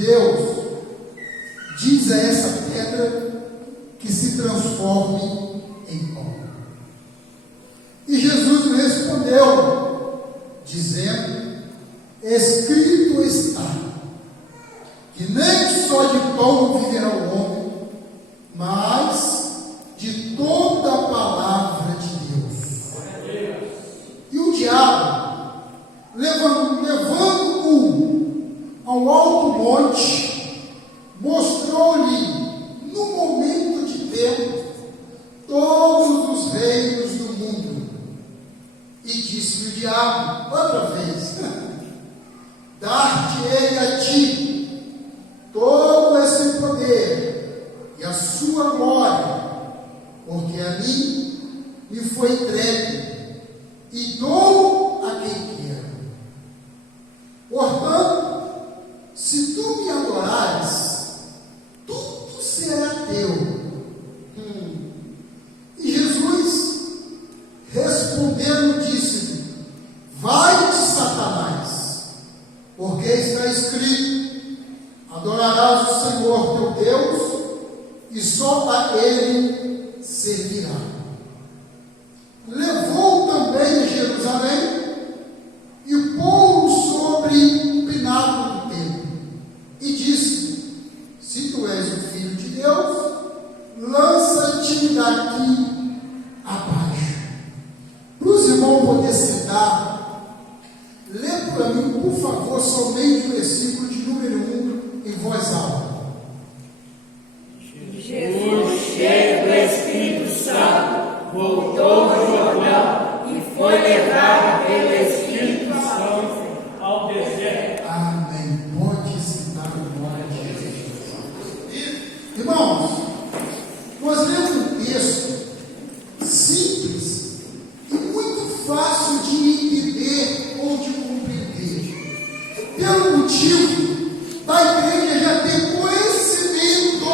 Deus, diz a essa pedra que se transforme em pão. E Jesus lhe respondeu, dizendo: escrito está, que nem só de pão viverá o homem, mas de toda a palavra de Deus. E o diabo, levando-o ao alto monte, mostrou-lhe, no momento de tempo, todos os reinos do mundo. E disse-lhe o diabo, outra vez: dar-te-ei a ti todo esse poder e a sua glória, porque a mim me foi entregue, e dou a quem quero. Portanto, se tu me adorares, tudo será teu. E Jesus, respondendo, disse-lhe: vai-te, Satanás, porque está escrito: adorarás o Senhor teu Deus, e só a Ele servirá. Levou também a Jerusalém e pô-o sobre o pináculo do templo, e disse: se tu és o Filho de Deus, lança-te daqui abaixo. Para os irmãos poder sentar, lê para mim, por favor, somente o versículo de número 1 em voz alta. Jesus, cheio do Espírito Santo, voltou do Jordão e foi levado pelo Espírito Santo ao deserto. Amém. Pode sentar no nome de Jesus. Irmãos, nós lemos um texto simples e muito fácil de entender ou de compreender, pelo motivo da igreja já ter conhecimento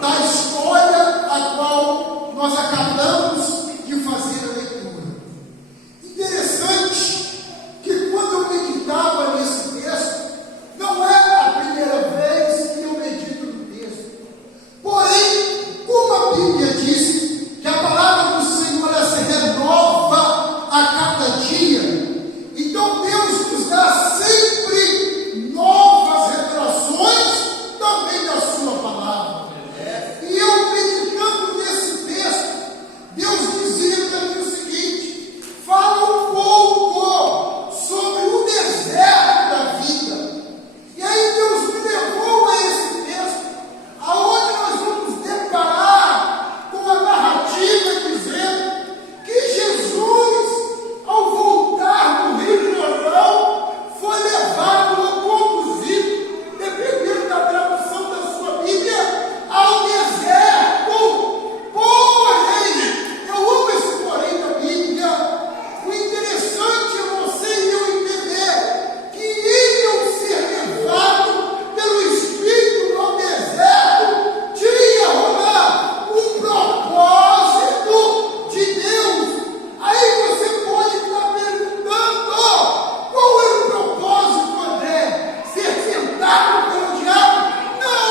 da história a qual nós acabamos de fazer a leitura. Interessante que quando eu meditava nesse texto, não é a primeira vez que eu medito no texto. Porém, como a Bíblia diz que a palavra do Senhor ela se renova a cada dia, então Deus nos dá sempre novas revelações também da sua palavra. E eu meditando nesse texto, Deus dizia para mim o seguinte: fala um pouco sobre o deserto da vida. E aí Deus me levou a esse texto, aonde nós vamos deparar com a narrativa dizendo que Jesus, ao voltar do Rio Jordão, foi levado ou conduzido, dependendo da tradução da sua Bíblia, ao deserto. Porém, eu amo esse porém da Bíblia. O interessante é você e eu entender que iriam ser levados pelo Espírito ao deserto, tinha um propósito de Deus. Aí você pode estar perguntando: qual é o propósito, André? Ser tentado pelo diabo? Não.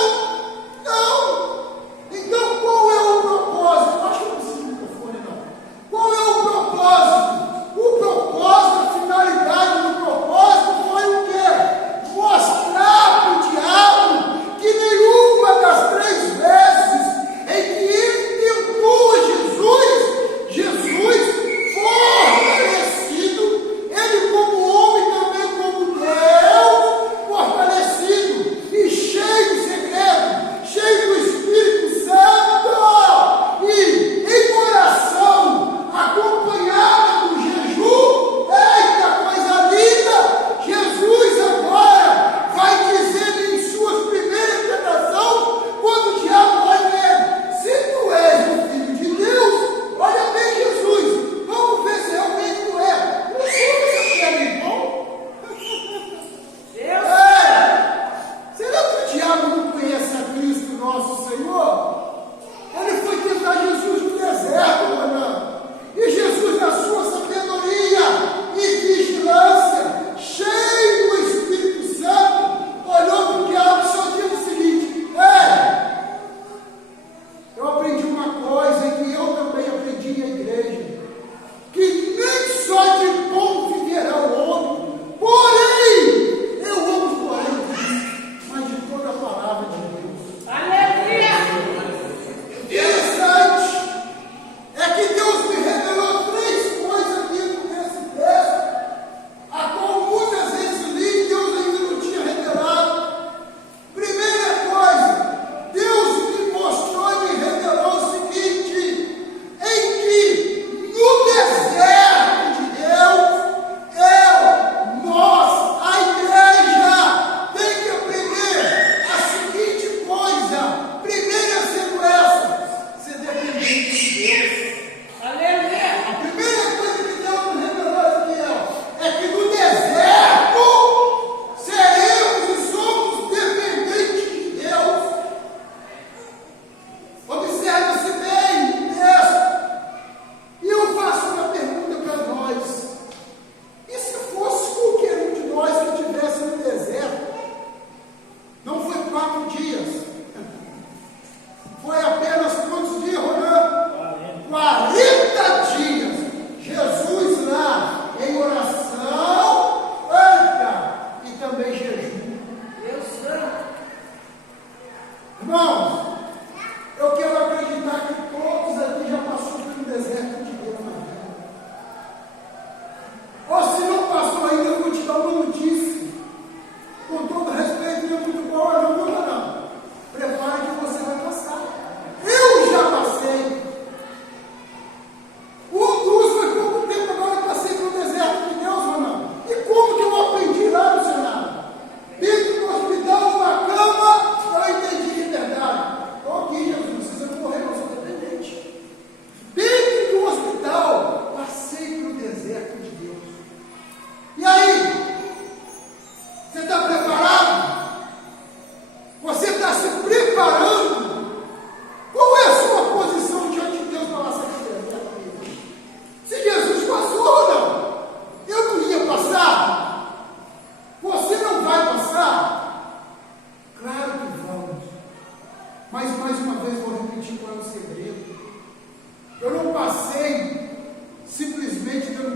Então qual é o propósito? Eu acho que não precisa de microfone, não. Qual é o propósito? O propósito, a finalidade do propósito foi o quê? Mostrar para o diabo que nenhuma das 3 vezes em que ele tentou Jesus fortalecido, ele como homem também como Deus, fortalecido.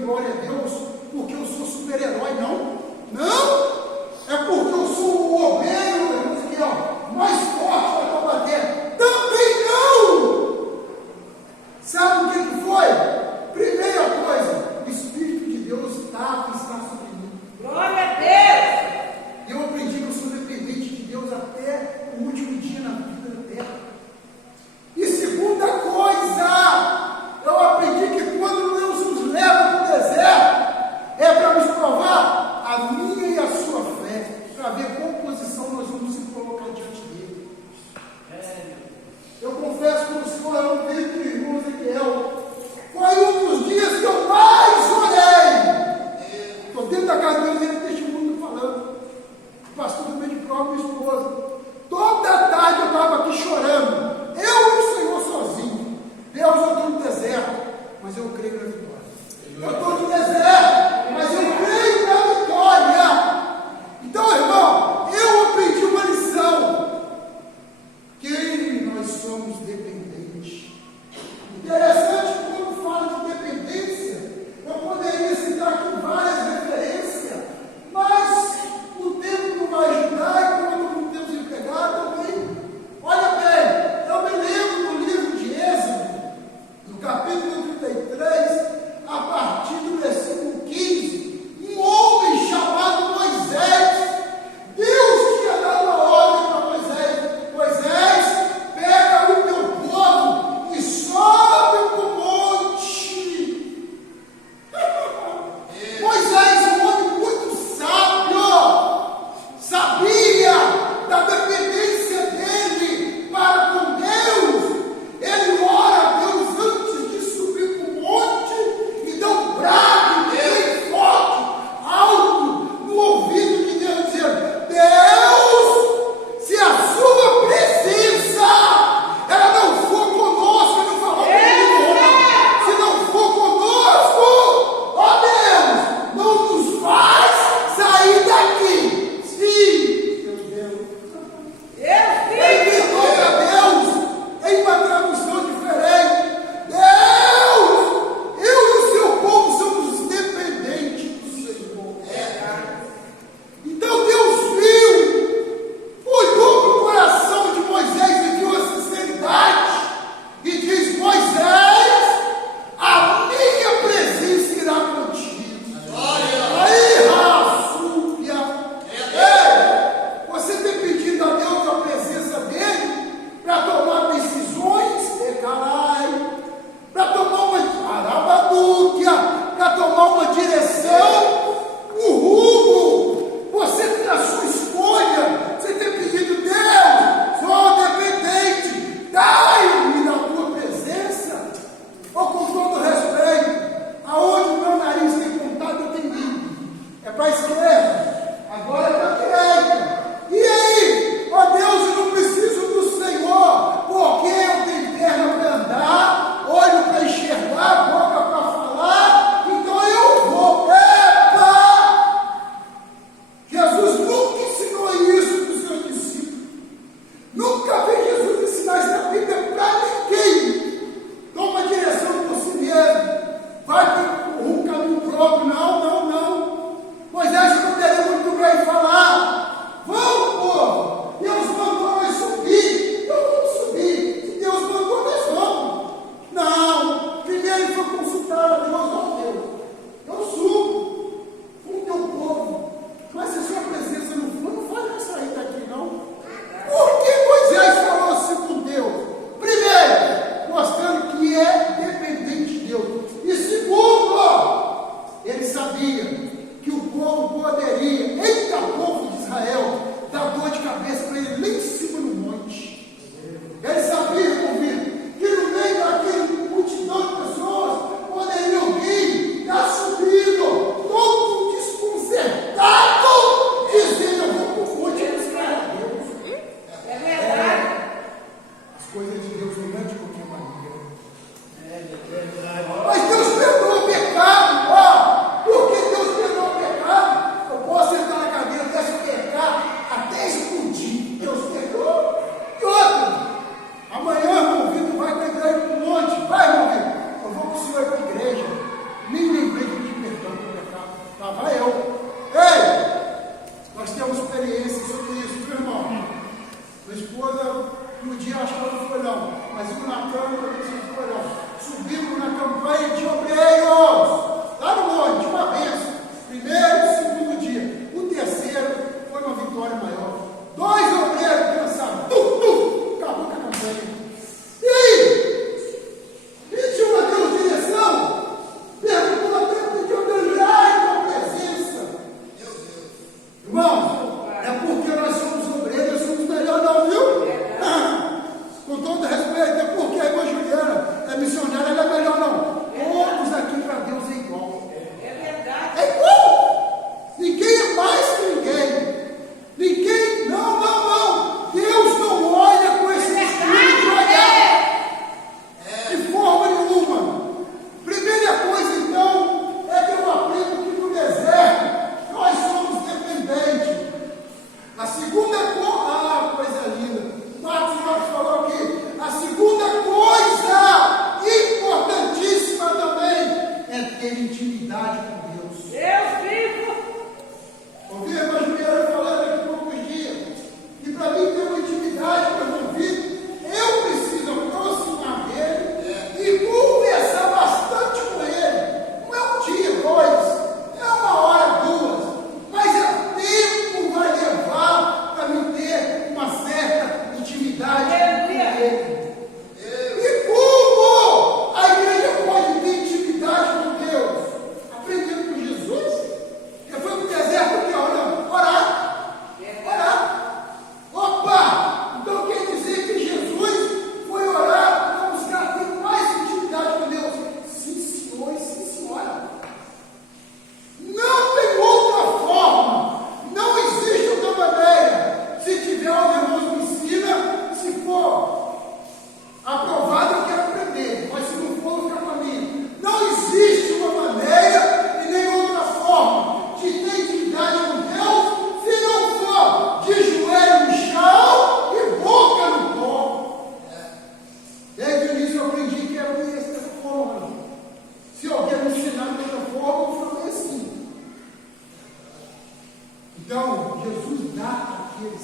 glória a Deus porque eu sou super-herói, não. Não! É porque eu sou o obreiro, irmãos, aqui, ó, mais forte para combater. Também não! Sabe o que foi? Primeira coisa, o Espírito de Deus estava e está sobre mim. Glória a Deus! Eu aprendi que eu sou dependente de Deus até o último dia na vida da terra. E segunda coisa, eu aprendi que quando Deus nos leva para o deserto, é para nos provar a minha e a sua fé, para ver qual posição nós vamos nos colocar diante dele. Eu confesso para o Senhor, eu não vi que o irmão Ezequiel foi um dos dias que eu mais orei. Estou dentro da casa dele, ele testemunho falando. O pastor do meio de prova, minha esposa. Toda tarde eu estava aqui chorando. Eu e o Senhor sozinho. Deus, eu estou no deserto, mas eu creio na vitória. Eu estou no deserto, mas eu creio na vitória. Então, irmão, eu aprendi uma lição. Que nós somos dependentes. Interessante, quando fala de dependência, eu poderia citar aqui várias referências, mas o tempo não vai ajudar e quando não temos empregado também. Olha bem, eu me lembro do livro de Êxodo, no capítulo 33, a partir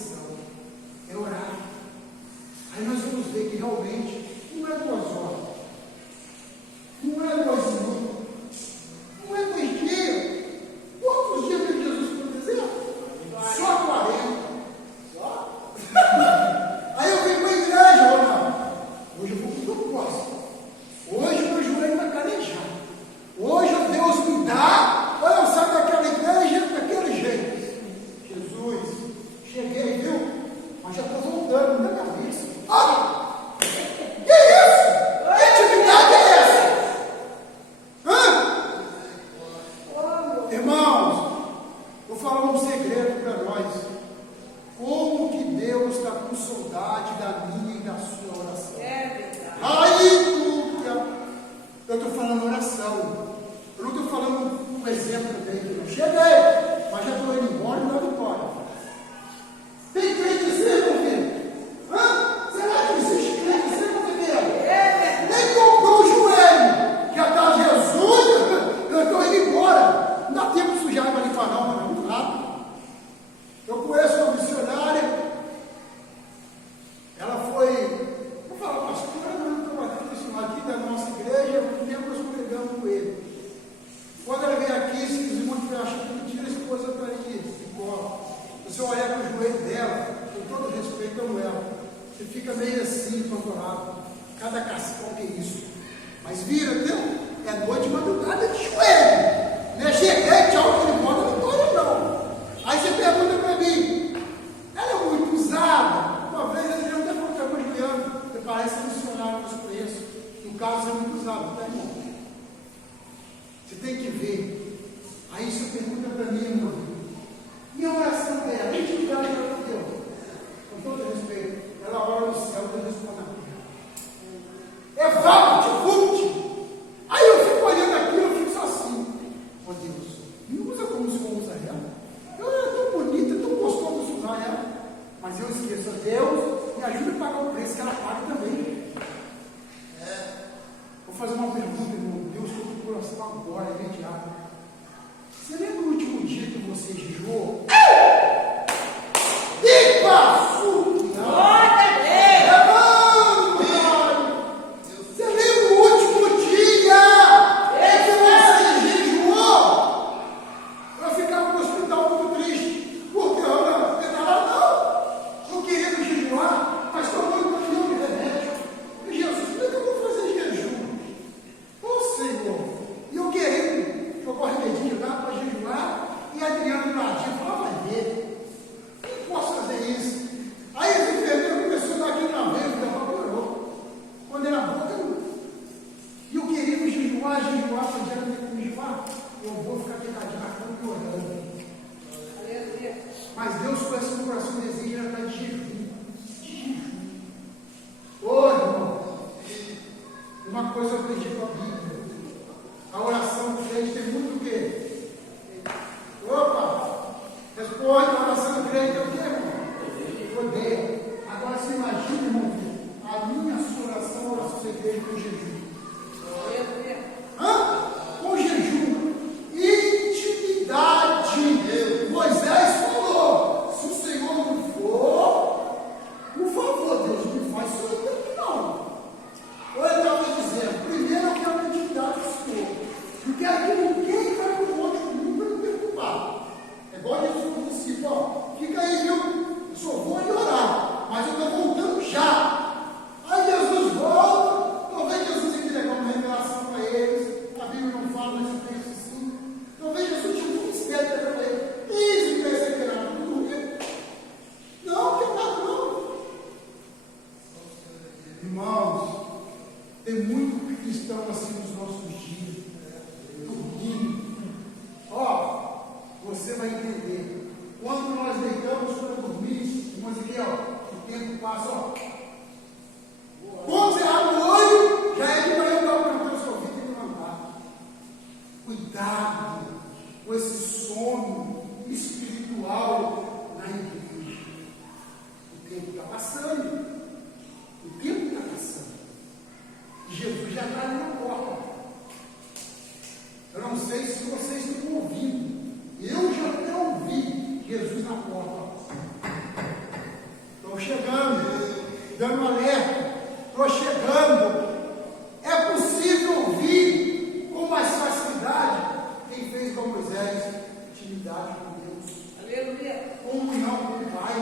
atenção, é orar. Aí nós vamos ver que realmente não é 2 horas, não é 2 minutos, não é 2 dias. Quantos dias que Jesus foi dizer? Só 40. Só? Aí eu vim para a igreja, olha lá. Hoje eu vou para o propósito. Hoje meu joelho vai canejar. Hoje Deus me dá. Olha, eu saio daquela igreja daquele jeito. Jesus, cheguei, viu? Mas já estou voltando na minha vista. Olha! Que isso? Que atividade é essa? Hã? Irmãos, vou falar um segredo para nós. Como que Deus está com saudade da minha e da sua oração. Aleluia! Eu estou falando oração. Eu não estou falando um exemplo dele. Eu cheguei, mas já estou indo embora e não vitória. Tem crente assim, meu filho? Hã? Será que existe crente assim, meu filho? Nem comprou o joelho. Já está Jesus, eu estou indo embora. Não dá tempo de sujar e limpar não, mas é muito rápido. Eu conheço uma missionária. Ela foi, vou falar, pastora, não estou aqui da nossa igreja, muito tempo nós congregamos com ele. Quando ela veio aqui, esses irmãos acham que mentira, a esposa está aí, de cola. Você olhar para o joelho dela, com todo respeito, amo ela. Você fica meio assim, controlado. Cada cascão que é isso. Mas vira, viu? É noite de madrugada de joelho. Não é cheguei, tchau, que ele mora na vitória, não. Aí você pergunta para mim, ela é muito usada. Uma vez ele até falou que é Juliano, você parece missionário que eu conheço. No caso, é muito usado, tá, irmão? Você tem que ver. Aí você pergunta para mim, irmão, minha oração é a intimidade com Deus. Com todo respeito, ela ora no céu e Deus responde na terra. É vapt. Aí eu fico olhando aquilo, eu fico só assim. Ó Deus, me usa como o Senhor usa ela. Ela é tão bonita, tão gostosa de usar ela. Mas eu esqueço, Deus, me ajuda a pagar o preço que ela paga também. Vou fazer uma pergunta, irmão. Deus, estou com o coração agora, imediato. Você lembra o último dia que você jejuou? Você lembra o último dia que você jejuou? Eu ficava no hospital muito triste. Porque eu não queria jejuar, mas estou muito caminhão de remédio. E Jesus, como é que eu vou fazer jejum? Ô Senhor, e eu querendo jogar remedinho lá para jejuar, e Adriano Bradinho falava, vai ver, não posso fazer isso. Aí a enfermeira começou a dar aquilo na veia, piorou. Quando era boca, e eu queria jejuar, mas já não tem como jejuar, eu vou ficar pegadinho na cama piorando. Mas Deus conhece o coração, deseja estar de jejum. Ô irmão, uma coisa eu aprendi com a Bíblia. A oração do crente tem muito o quê? Opa! Responde, a oração do crente é o quê, irmão? Poder. Agora você imagina, irmão, a minha sua oração, a oração da igreja com jejum. Hã? Com jejum. Intimidade. Moisés falou, se o Senhor não for, por favor, Deus, não me faz isso aqui não. Ou ele estava dizendo, primeiro eu quero a intimidade do Senhor. Porque aqui ninguém vai para o monte comigo para não me preocupar. É igual Jesus disse, ó, fica aí, viu? Eu só vou ali orar, mas eu estou voltando já. Aí Jesus volta, talvez Jesus entregou uma revelação para eles. A Bíblia não fala, mas eu penso assim. Talvez Jesus tinha muito esperto para ele. Isso que vai ser quebrado, não dormiu? Não, quebrado não. Irmãos, tem muito cristão assim nos nossos dias, dormindo. Ó, você vai entender. Quando nós deitamos para dormir, irmãos, aqui, ó, o tempo passa, ó. Quando você abre o olho, já é de manhã, eu estava cantando sua vida e levantar. Cuidado com esse sono espiritual na igreja. O tempo está passando. O tempo está passando. E Jesus já está ali na porta. Eu não sei se vocês estão ouvindo. Eu já até ouvi Jesus na porta. chegando, dando alerta, estou chegando. É possível ouvir com mais facilidade quem fez com Moisés intimidade com Deus, Aleluia. comunhão com o Pai.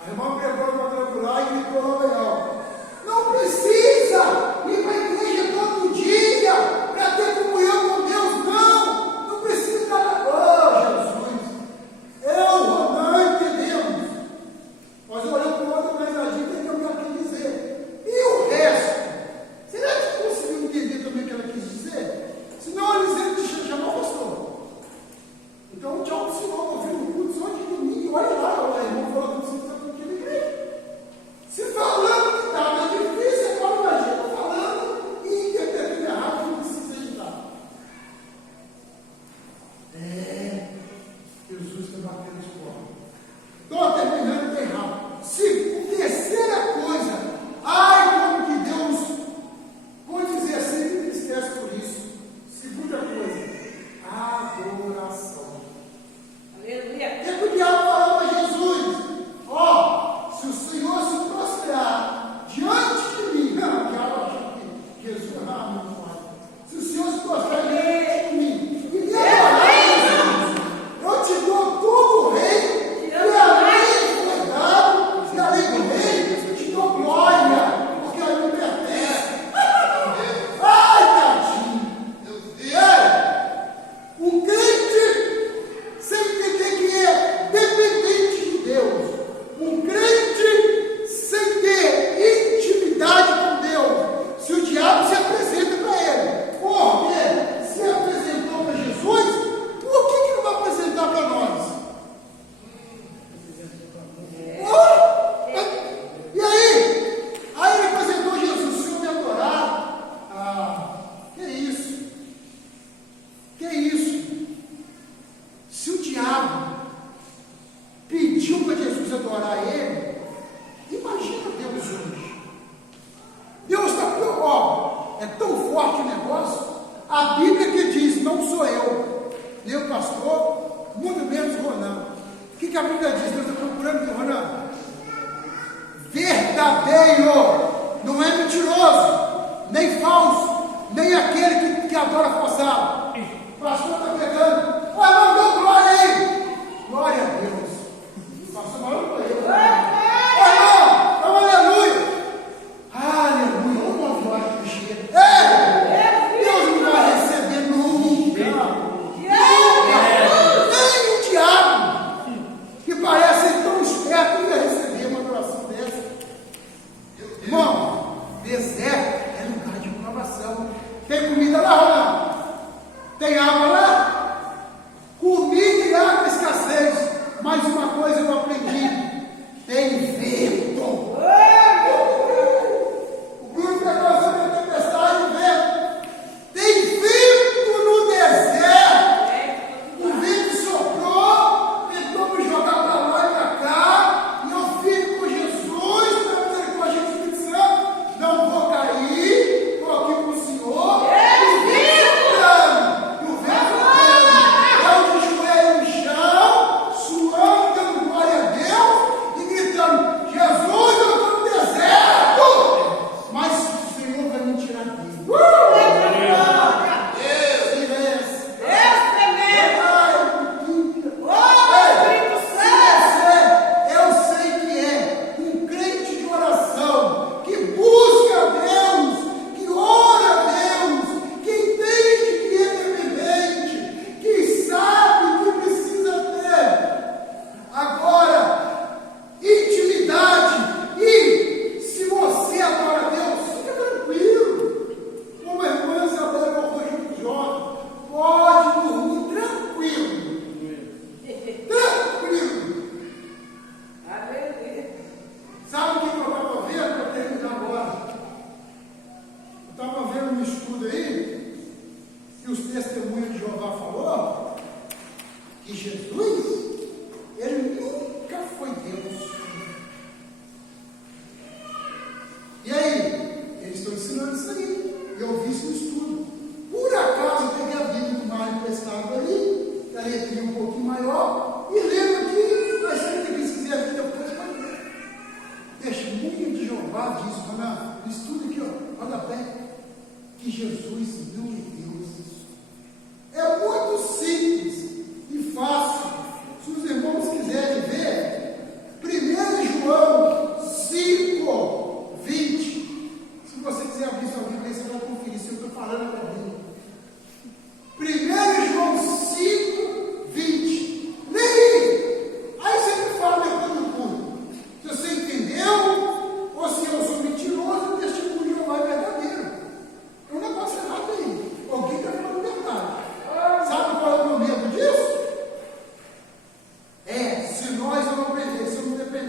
A irmã pegou no quadrangular e gritou no leão: não precisa ir para a igreja todo dia para ter comunhão com Deus, não! Não precisa estar. Oh, Jesus! Eu, Ronan, entendemos. Nós olhamos para o outro organizadinho e entendemos o que ela quis dizer. E o resto? Será que conseguiu entender também o que ela quis dizer? Senão a Eliseu te chamou pastor. Então o tchau do Senhor, ouvindo o culto só de domingo, olha lá, o irmão falou que você está aqui na igreja. Se falando que estava difícil, é como a gente está falando e interpretando errado, não precisa editar. Jesus está batendo os corpos. Estou terminando bem rápido. Terceira coisa, ai, como que Deus, vou dizer assim, me esquece por isso. Segunda coisa, adoração. Aleluia. É que o diabo falou para Jesus: ó, se o Senhor se prostrar diante de mim, não, o diabo achou que Jesus não pode. Se o Senhor se prostrar diante de mim e me adorar, eu te dou todo o reino, e além do legado, e além do reino, eu te dou glória, porque a mim pertence. Ai, tadinho! O crente, sem entender que é dependente de Deus, um crente sem ter intimidade com Deus, se o diabo se apresenta para ele, porque se apresentou para Jesus, por que não vai apresentar para nós? E aí? Aí ele apresentou Jesus: se eu me adorar, que isso? Que isso? Se o diabo pediu para Jesus adorar ele, imagina Deus hoje. Deus está, ó, é tão forte o negócio, a Bíblia que diz: não sou eu, nem o pastor, muito menos Ronan. O que a Bíblia diz? Deus está procurando de Ronan? Verdadeiro, não é mentiroso, nem falso, nem aquele que adora forçar. O pastor está pegando, mandou glória aí, glória a Deus. O pastor falou para ele: aleluia, aleluia, uma glória que chega. Deus não vai receber nunca. Nem o diabo, que parece ser tão esperto, ia receber uma adoração dessa. Irmão, deserto é lugar de provação. Tem comida lá, Ronan? Tem água lá?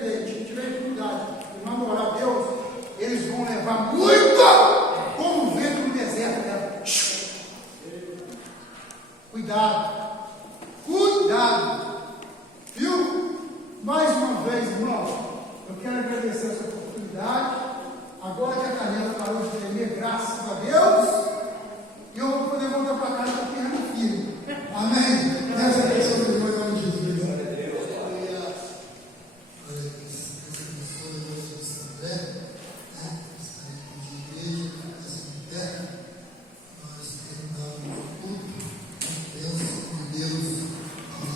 dependente, tiver dificuldade de namorar Deus, eles vão levar muito como o vento no deserto, né? Cuidado, cuidado, viu? Mais uma vez, irmãos, eu quero agradecer essa oportunidade. Agora que a Canela parou